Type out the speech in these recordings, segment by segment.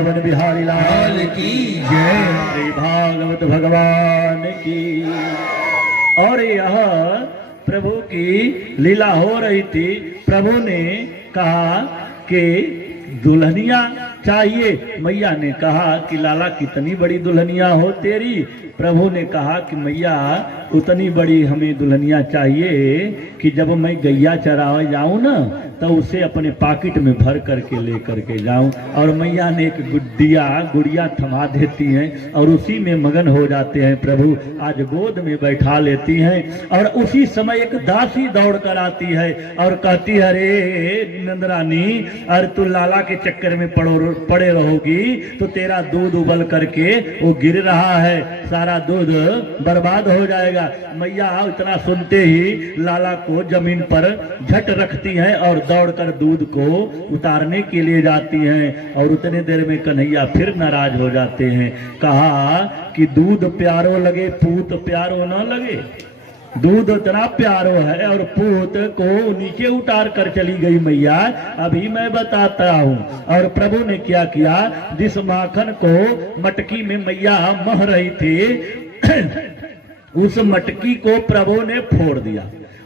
वृंदावन बिहारी लाल की जय। श्री भागवत भगवान की। और यह प्रभु की लीला हो रही थी। प्रभु ने कहा कि दुल्हनिया चाहिए। मैया ने कहा कि लाला कितनी बड़ी दुल्हनिया हो तेरी। प्रभु ने कहा कि मैया उतनी बड़ी हमें दुल्हनिया चाहिए कि जब मैं गैया चरावे जाऊं ना तो उसे अपने पॉकेट में भर करके ले करके जाऊं। और मैया ने एक गुड़िया थमा देती हैं और उसी में मगन हो जाते हैं। प्रभु आज गोद में बैठा लेती हैं और उसी समय एक दासी दौड़ कर आती है और कहती है, अरे नंदरानी, अरे तू लाला के चक्कर में पड़े रहोगी तो तेरा दूध उबल करके वो गिर रहा है, सारा दूध बर्बाद हो जाएगा। मैया इतना सुनते ही लाला को जमीन पर झट रखती हैं और दौड़कर दूध को उतारने के लिए जाती हैं। और उतने देर में कन्हैया फिर नाराज हो जाते हैं। कहा कि दूध प्यारो लगे पूत प्यारो न लगे। दूध इतना प्यारो है और पूत को नीचे उतार कर चली गई मैया, अभी मैं बताता हूँ। और प्रभु ने क्या किया, जिस माखन को मटकी में मैया मह रही थी उस मटकी को प्रभु ने फोड़ दिया।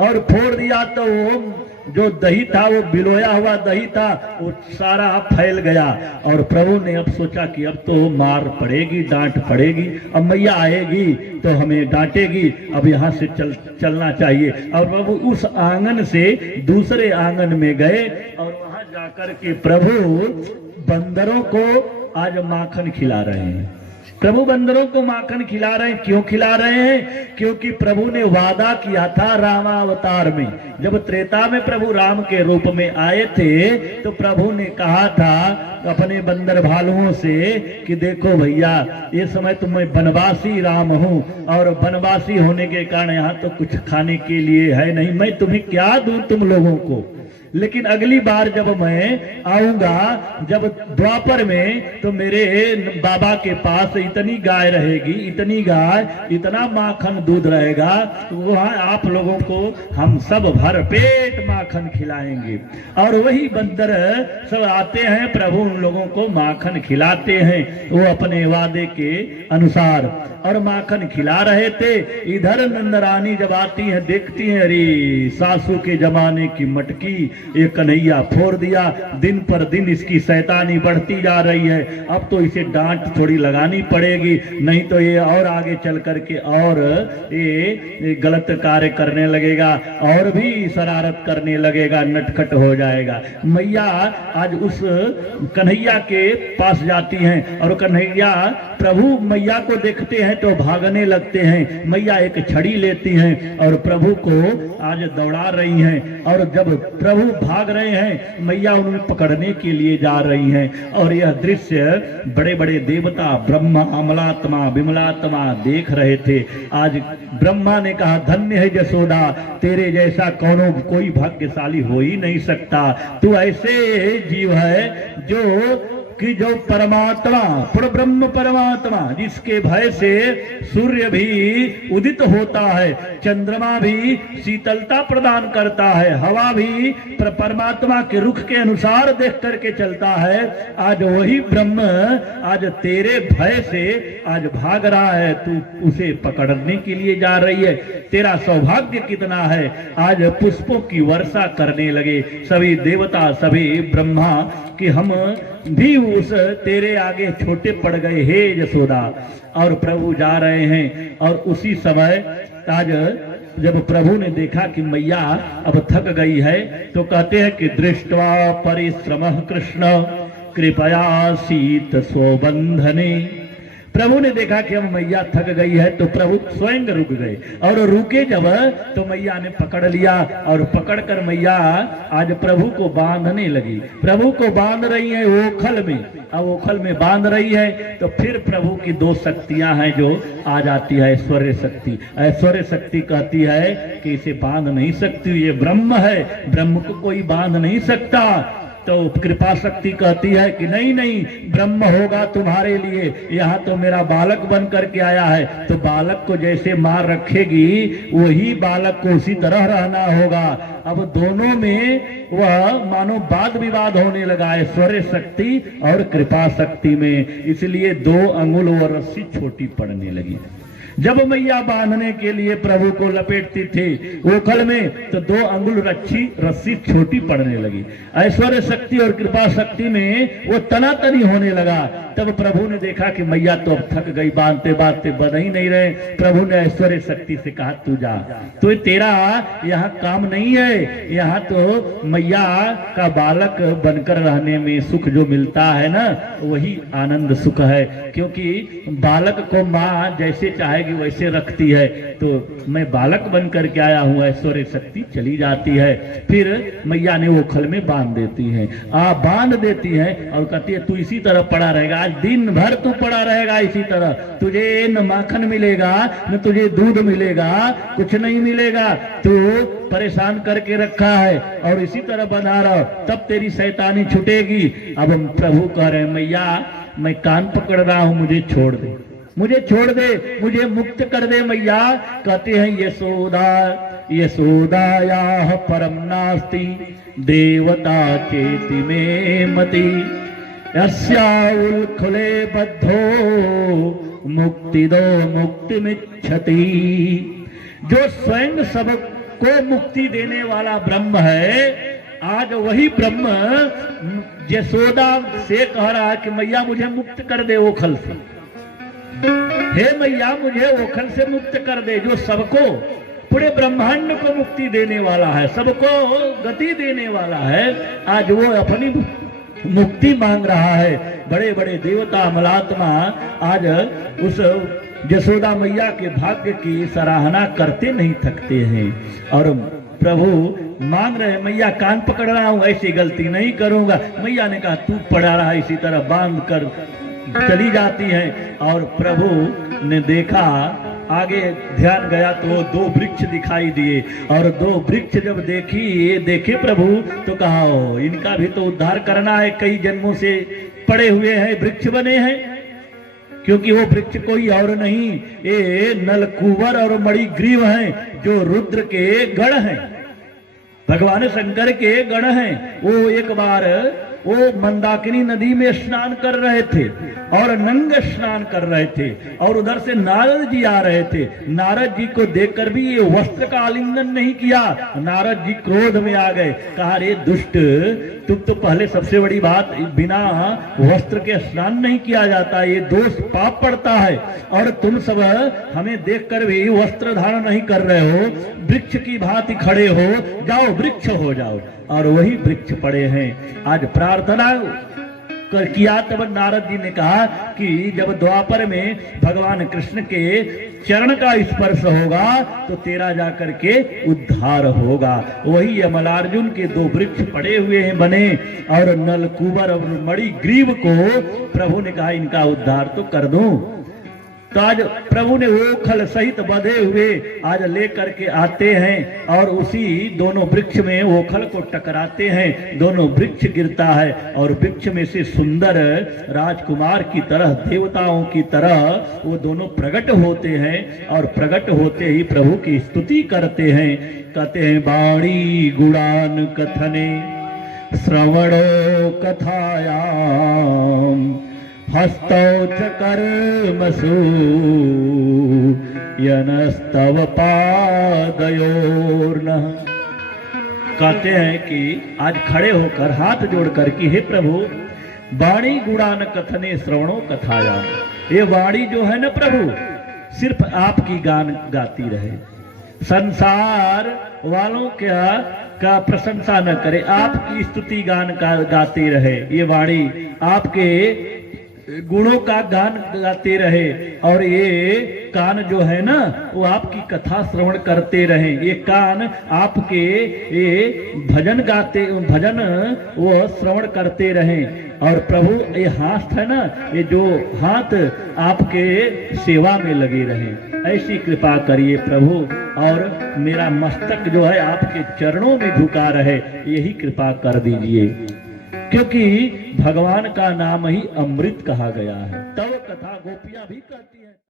और फोड़ दिया तो वो जो दही था, वो बिलोया हुआ दही था, वो सारा फैल गया। और प्रभु ने अब सोचा कि अब तो मार पड़ेगी, डांट पड़ेगी, अब मैया आएगी तो हमें डांटेगी, अब यहाँ से चलना चाहिए। और प्रभु उस आंगन से दूसरे आंगन में गए और वहां जाकर के प्रभु बंदरों को आज माखन खिला रहे हैं। प्रभु बंदरों को माखन खिला रहे हैं। क्यों खिला रहे हैं? क्योंकि प्रभु ने वादा किया था रामावतार में, जब त्रेता में प्रभु राम के रूप में आए थे तो प्रभु ने कहा था अपने बंदर भालुओं से कि देखो भैया, ये समय तो मैं बनवासी राम हूँ और बनवासी होने के कारण यहाँ तो कुछ खाने के लिए है नहीं, मैं तुम्हें क्या दूं तुम लोगों को। लेकिन अगली बार जब मैं आऊंगा, जब द्वापर में, तो मेरे बाबा के पास इतनी गाय रहेगी, इतनी गाय, इतना माखन दूध रहेगा, वहां आप लोगों को हम सब भर पेट माखन खिलाएंगे। और वही बंदर सब आते हैं, प्रभु उन लोगों को माखन खिलाते हैं, वो अपने वादे के अनुसार। और माखन खिला रहे थे। इधर नंदरानी जब आती है, देखती है, अरे सासू के जमाने की मटकी ये कन्हैया फोड़ दिया। दिन पर दिन इसकी शैतानी बढ़ती जा रही है, अब तो इसे डांट थोड़ी लगानी पड़ेगी, नहीं तो ये और आगे चल करके और ये गलत कार्य करने लगेगा और भी शरारत करने लगेगा, नटखट हो जाएगा। मैया आज उस कन्हैया के पास जाती हैं और कन्हैया प्रभु मैया को देखते हैं तो भागने लगते हैं। मैया एक छड़ी लेती हैं और प्रभु को आज दौड़ा रही हैं। और जब प्रभु भाग रहे हैं, मैया उन्हें पकड़ने के लिए जा रही हैं। और यह दृश्य बड़े बड़े देवता ब्रह्मा, अमलात्मा, विमलात्मा देख रहे थे। आज ब्रह्मा ने कहा, धन्य है जसोदा, तेरे जैसा कोई भाग्यशाली हो ही नहीं सकता। तू ऐसे जीव है जो परमात्मा, ब्रह्म परमात्मा, जिसके भय से सूर्य भी उदित होता है, चंद्रमा भी शीतलता प्रदान करता है, हवा भी परमात्मा के रुख के अनुसार देख करके चलता है। आज वही ब्रह्म आज तेरे भय से आज भाग रहा है, तू उसे पकड़ने के लिए जा रही है। तेरा सौभाग्य कितना है, आज पुष्पों की वर्षा करने लगे सभी देवता, सभी ब्रह्मा, कि हम भी उस तेरे आगे छोटे पड़ गए हे यशोदा। और प्रभु जा रहे हैं। और उसी समय आज जब प्रभु ने देखा कि मैया अब थक गई है तो कहते हैं कि दृष्ट्वा परिश्रमः कृष्ण कृपया शीत स्वबंधने। प्रभु ने देखा कि अब मैया थक गई है तो प्रभु स्वयं रुक गए। और रुके जब तो मैया ने पकड़ लिया और पकड़कर मैया आज प्रभु को बांधने लगी। प्रभु को बांध रही है ओखल में। अब ओखल में बांध रही है तो फिर प्रभु की दो शक्तियां हैं जो आ जाती है। ऐश्वर्य शक्ति, ऐश्वर्य शक्ति कहती है कि इसे बांध नहीं सकती, ये ब्रह्म है, ब्रह्म को कोई बांध नहीं सकता। तो कृपा शक्ति कहती है कि नहीं नहीं, ब्रह्म होगा तुम्हारे लिए, यहाँ तो मेरा बालक बन करके आया है, तो बालक को जैसे माँ रखेगी वही बालक को उसी तरह रहना होगा। अब दोनों में वह मानो वाद विवाद होने लगा, ऐश्वर्य शक्ति और कृपा शक्ति में। इसलिए 2 अंगुल वो रस्सी छोटी पड़ने लगी। जब मैया बांधने के लिए प्रभु को लपेटती थी ओखल में, तो 2 अंगुल रस्सी छोटी पड़ने लगी। ऐश्वर्य शक्ति और कृपा शक्ति में वो तनातनी होने लगा। तब प्रभु ने देखा कि मैया तो अब थक गई, बांधते बांधते बंध ही नहीं रहे। प्रभु ने ऐश्वर्य शक्ति से कहा, तू जा, तो तेरा यहाँ काम नहीं है, यहाँ तो मैया का बालक बनकर रहने में सुख जो मिलता है ना, वही आनंद सुख है। क्योंकि बालक को माँ जैसे चाहेगी वैसे रखती है, तो मैं बालक बनकर के आया हूँ, ऐश्वर्य शक्ति चली जाती है। फिर मैया ने वो खल में बांध देती है, बांध देती है और कहती है, तू इसी तरह पड़ा रहेगा, आज दिन भर तू पड़ा रहेगा इसी तरह, तुझे न माखन मिलेगा न तुझे दूध मिलेगा, कुछ नहीं मिलेगा, तू परेशान करके रखा है और इसी तरह बना रहो, तब तेरी शैतानी छूटेगी। अब हम प्रभु कह रहे हैं, मैया मैं कान पकड़ रहा हूं, मुझे छोड़ दे, मुझे छोड़ दे, मुझे मुक्त कर दे मैया। कहते हैं, यशोदायाः परम नास्ति देवता चेति में मति, यस्या उल्खुले बद्धो मुक्तिदो मुक्तिमिच्छति। जो स्वयं सबको मुक्ति देने वाला ब्रह्म है, आज वही ब्रह्म यशोदा से कह रहा है कि मैया मुझे मुक्त कर दे ओखल से, हे मैया मुझे ओखल से मुक्त कर दे। जो सबको, पूरे ब्रह्मांड को मुक्ति देने वाला है, सबको गति देने वाला है, आज वो अपनी मुक्ति मांग रहा है। बड़े बड़े देवता अमलात्मा आज उस यशोदा मैया के भाग्य की सराहना करते नहीं थकते हैं। और प्रभु मांग रहे, मैया कान पकड़ रहा हूं, ऐसी गलती नहीं करूंगा। मैया ने कहा, तू पड़ा रहा, इसी तरह बांध कर चली जाती है। और प्रभु ने देखा, आगे ध्यान गया तो 2 वृक्ष दिखाई दिए, और 2 वृक्ष जब देखे प्रभु तो कहा, इनका भी तो उद्धार करना है, कई जन्मों से पड़े हुए हैं, वृक्ष बने हैं। क्योंकि वो वृक्ष कोई और नहीं, ये नलकूबर और मणिग्रीव हैं, जो रुद्र के गण हैं, भगवान शंकर के गण हैं। वो एक बार वो मंदाकिनी नदी में स्नान कर रहे थे और नंग स्नान कर रहे थे, और उधर से नारद जी आ रहे थे। नारद जी को देखकर भी ये वस्त्र का आलिंगन नहीं किया। नारद जी क्रोध में आ गए, कहा, रे दुष्ट, तुम तो पहले, सबसे बड़ी बात, बिना वस्त्र के स्नान नहीं किया जाता, ये दोष पाप पड़ता है, और तुम सब हमें देखकर भी वस्त्र धारण नहीं कर रहे हो, वृक्ष की भांति खड़े हो जाओ, वृक्ष हो जाओ। और वही वृक्ष पड़े हैं। आज प्रार्थना किया तब नारद जी ने कहा कि जब द्वापर में भगवान कृष्ण के चरण का स्पर्श होगा तो तेरा जाकर के उद्धार होगा। वही अमलार्जुन के 2 वृक्ष पड़े हुए हैं बने, और नलकूबर और मणिग्रीव को प्रभु ने कहा, इनका उद्धार तो कर दूं। तो आज प्रभु ने ओखल सहित बंधे हुए आज लेकर के आते हैं, और उसी दोनों वृक्ष में ओखल को टकराते हैं, दोनों वृक्ष गिरता है, और वृक्ष में से सुंदर राजकुमार की तरह, देवताओं की तरह वो दोनों प्रकट होते हैं, और प्रकट होते ही प्रभु की स्तुति करते हैं। कहते हैं, बाणी गुणान कथने श्रवणो कथायाम हस्तौ च कर्मसु यनस्तव पादयोर्नः। कहते हैं कि आज खड़े होकर हाथ जोड़कर कि हे प्रभु, वाणी गुणान कथने श्रवणो कथायाम, ये वाणी जो है ना प्रभु, सिर्फ आपकी गान गाती रहे, संसार वालों का प्रशंसा न करे, आपकी स्तुति गान गाते रहे। ये वाणी आपके गुणों का गान गाते रहे, और ये कान जो है ना वो आपकी कथा श्रवण करते रहे। ये कान आपके ये भजन गाते, भजन वो श्रवण करते रहे। और प्रभु ये हाथ है ना, ये जो हाथ आपके सेवा में लगे रहे। ऐसी कृपा करिए प्रभु, और मेरा मस्तक जो है आपके चरणों में झुका रहे, यही कृपा कर दीजिए। क्योंकि भगवान का नाम ही अमृत कहा गया है। तब कथा गोपियां भी कहती है।